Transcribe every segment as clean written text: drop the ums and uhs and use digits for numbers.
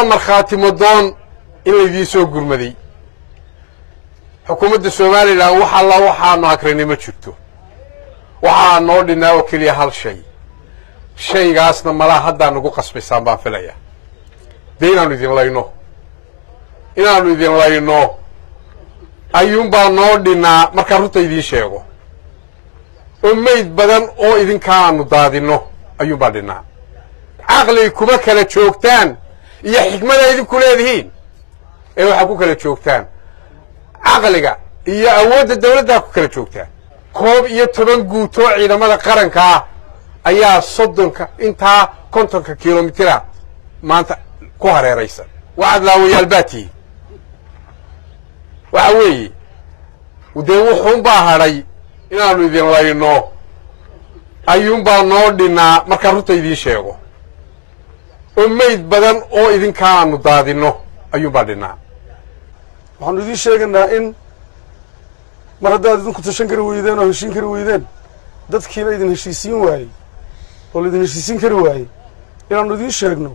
ومرخاتي مدون إلا دي سو قرمدي حكومة الصومالي لا وحا الله وحا ناكرني ما شفتو وحا نودنا وكلي هالشيء شيء قاسنا ملا حدا نقو قسم سامبا فيليا دينا ندين لاينو إنا ندين لاينو أيوم با نودنا marka runta idin sheego umeyd badan oo idin kaanu daadino ayuu baa dhinaa aqli kuma kala joogtaan iyo xikmada idin ku leedihiin ee waxa ku kala joogtaan aqliga iyo awoodda dawladda ku kala joogtaan koob iyo 10 guuto ciidamada qaranka ayaa 30 inta 50 kilomitir maanta ku hareeraysan waad laawayaal baati وعوي ودوحهم باهري إنا نودين لاينو أيوم بانو دينا مركا روتا يدين شيغو umeyd badan oo idin kaanu daadino ayuu baa dhinaa waxaan idin sheegnaa in mar haddaad idinku tashan kari weydeen oo heshiin kari weydeen dadkiina idin heshiisiin waayey oo idin heshiisiin kari waayey inaanu idin sheegno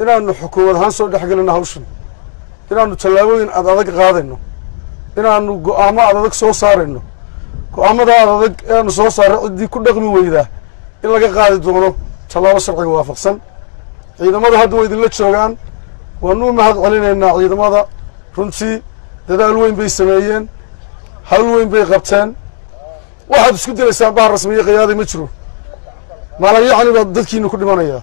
inaanu xukuumad ahaan soo dhexgelino hawshan inaanu tallaabooyin adag qaadayno inaanu go'aamo adag soo saarayno go'aamada adag inaanu soo saaro cidii ku dhaqmi weydaa in laga qaadi doono tallaabo sharciga waafaqsan ciidamada hadda way idinla joogaan waanu mahad celinaynaa ciidamada runtii dadaal weyn bay sameeyeen hawl weyn bay qabteen waxaad isku dilaysaan baa rasmiye qiyaada ma jiro mala yacni dadkiina ku dhimanaya